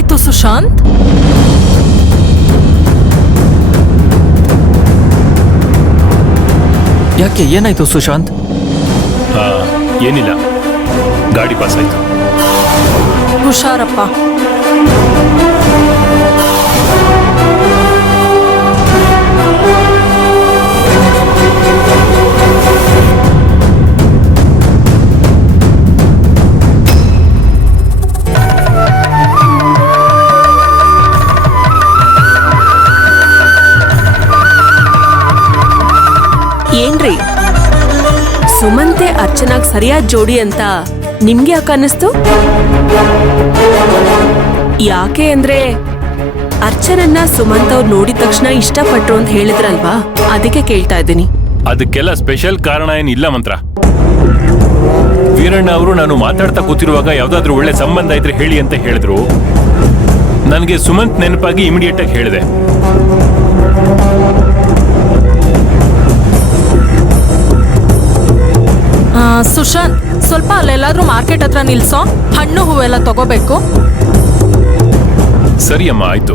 ಏನಾಯ್ತು ಸುಶಾಂತ್? ಯಾಕೆ ಏನಾಯ್ತು ಸುಶಾಂತ್? ಏನಿಲ್ಲ, ಗಾಡಿ ಪಾಸ್ ಆಯ್ತು. ಹುಷಾರಪ್ಪ. ಏನ್ರಿ ಸುಮಂತೆ ಅರ್ಚನಾಗ್ ಸರಿಯಾದ ಜೋಡಿ ಅಂತ ನಿಮ್ಗೆ ಯಾಕೆ ಅನ್ನಿಸ್ತು? ಯಾಕೆ ಅಂದ್ರೆ ಅರ್ಚನನ್ನ ಸುಮಂತ್ ಅವ್ರು ನೋಡಿದ ತಕ್ಷಣ ಇಷ್ಟಪಟ್ರು ಅಂತ ಹೇಳಿದ್ರಲ್ವಾ, ಅದಕ್ಕೆ ಕೇಳ್ತಾ ಇದ್ದೀನಿ. ಅದಕ್ಕೆಲ್ಲ ಸ್ಪೆಷಲ್ ಕಾರಣ ಏನಿಲ್ಲ ಮಂತ್ರ. ವೀರಣ್ಣ ಅವರು ನಾನು ಮಾತಾಡ್ತಾ ಕೂತಿರುವಾಗ ಯಾವ್ದಾದ್ರು ಒಳ್ಳೆ ಸಂಬಂಧ ಇದ್ರೆ ಹೇಳಿ ಅಂತ ಹೇಳಿದ್ರು. ನನಗೆ ಸುಮಂತ್ ನೆನಪಾಗಿ ಇಮಿಡಿಯೇಟ್ ಆಗಿ ಹೇಳಿದೆ. ಸುಶಾಂತ್, ಸ್ವಲ್ಪ ಅಲ್ಲೆಲ್ಲಾದ್ರೂ ಮಾರ್ಕೆಟ್ ಹತ್ರ ನಿಲ್ಸೋ, ಹಣ್ಣು ಹೂವೆಲ್ಲ ತಗೋಬೇಕು. ಸರಿ ಅಮ್ಮ, ಆಯ್ತು.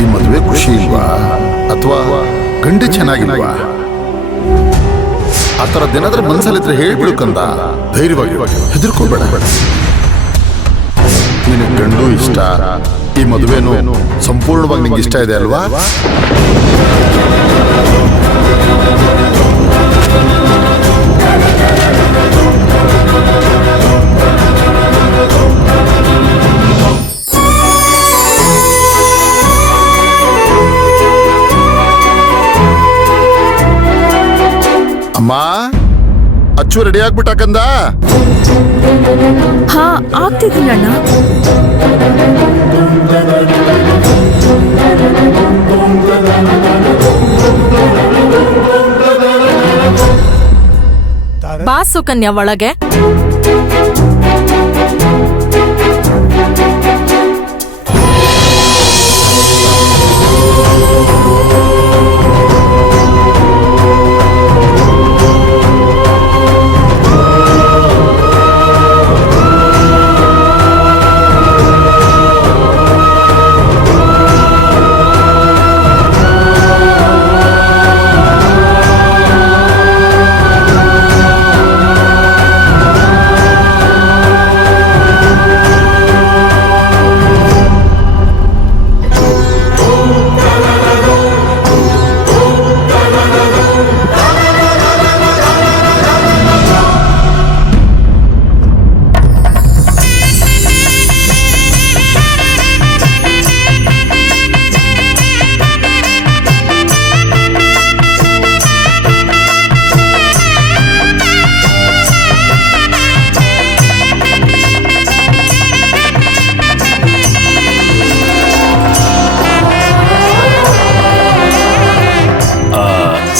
ಈ ಮದುವೆ ಖುಷಿ ಇಲ್ವಾ ಅಥವಾ ಗಂಡು ಚೆನ್ನಾಗಿಲ್ವಾ? ಆ ಥರ ದಿನದ್ರ ಮನಸ್ಸಲ್ಲಿದ್ರೆ ಹೇಳ್ಬಿಡು ಕಂದ, ಧೈರ್ಯವಾಗಿ ಹೆದರ್ಕೋಬೇಡ. ನಿನಗೆ ಗಂಡು ಇಷ್ಟ, ಈ ಮದುವೆನೂ ಸಂಪೂರ್ಣವಾಗಿ ನಿಂಗೆ ಇಷ್ಟ ಇದೆ ಅಲ್ವಾ? ಅಮ್ಮ, ಅಚ್ಚು ರೆಡಿ ಆಗ್ಬಿಟ್ಟ ಕಂದ? ಹಾ, ಆಗ್ತಿದ್ದೀನಿ ಅಣ್ಣ. ಬಾ ಸುಕನ್ಯಾ ಒಳಗೆ.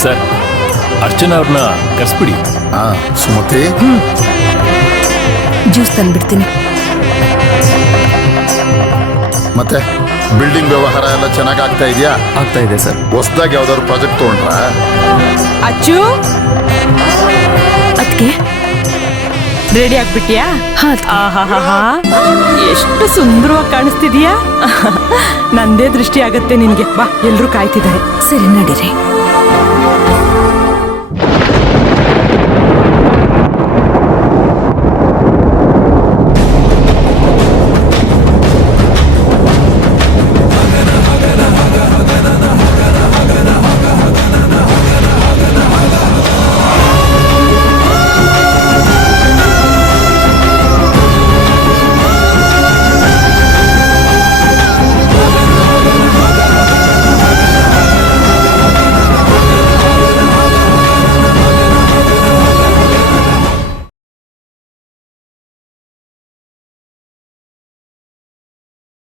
ಸರ್, ಅರ್ಚನಾ ಅವ್ರನ್ನ ಕರ್ಸ್ಬಿಡಿ. ಸುಮತಿ, ಜ್ಯೂಸ್ ತಂದ್ಬಿಡ್ತೀನಿ. ಮತ್ತೆ ಬಿಲ್ಡಿಂಗ್ ವ್ಯವಹಾರ ಎಲ್ಲ ಚೆನ್ನಾಗಿ ಆಗ್ತಾ ಇದೆಯಾ? ಆಗ್ತಾ ಇದೆ ಸರ್. ಹೊಸದಾಗಿ ಯಾವ್ದಾದ್ರು ಪ್ರಾಜೆಕ್ಟ್ ತಗೊಂಡ್ರ? ಅಚ್ಚು, ಅದಕ್ಕೆ ರೆಡಿ ಆಗ್ಬಿಟ್ಯಾ? ಹಾ, ಎಷ್ಟು ಸುಂದರವಾಗಿ ಕಾಣಿಸ್ತಿದೀಯಾ. ನಂದೇ ದೃಷ್ಟಿ ಆಗತ್ತೆ ನಿನ್ಗೆ. ಬಾ, ಎಲ್ರೂ ಕಾಯ್ತಿದ್ದಾರೆ. ಸರಿ ನಡೀರಿ.